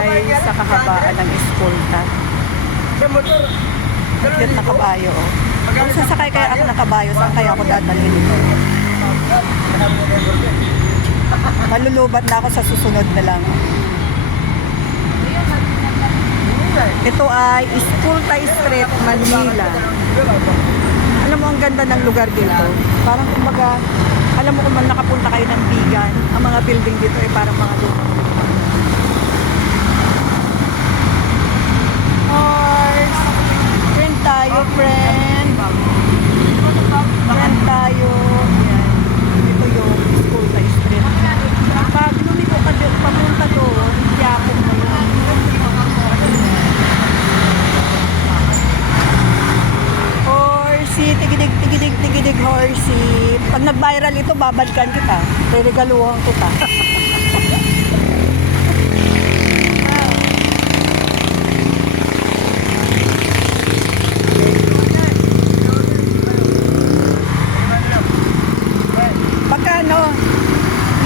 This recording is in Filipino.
ay sa kahabaan ng Escolta. Cute na kabayo, oh. Kung sasakay kaya ako ng kabayo, saan kaya ako dadalhin ito? Malulubat na ako sa susunod na lang. Ito ay Escolta Street, Manila. Alam mo, ang ganda ng lugar dito. Parang kumbaga, alam mo kung nakapunta kayo ng Bigan, ang mga building dito ay parang mga lumang building. Horse! Friend tayo, friend! Friend tayo. Ayan. Ito yung Escolta Street. Pag lumiko ka doon, papunta doon, Quiapo mo yun. Horsey, tigidig, tigidig, tigidig, horsey. Pag nag-viral ito, babalikan kita. Reregaluhan kita.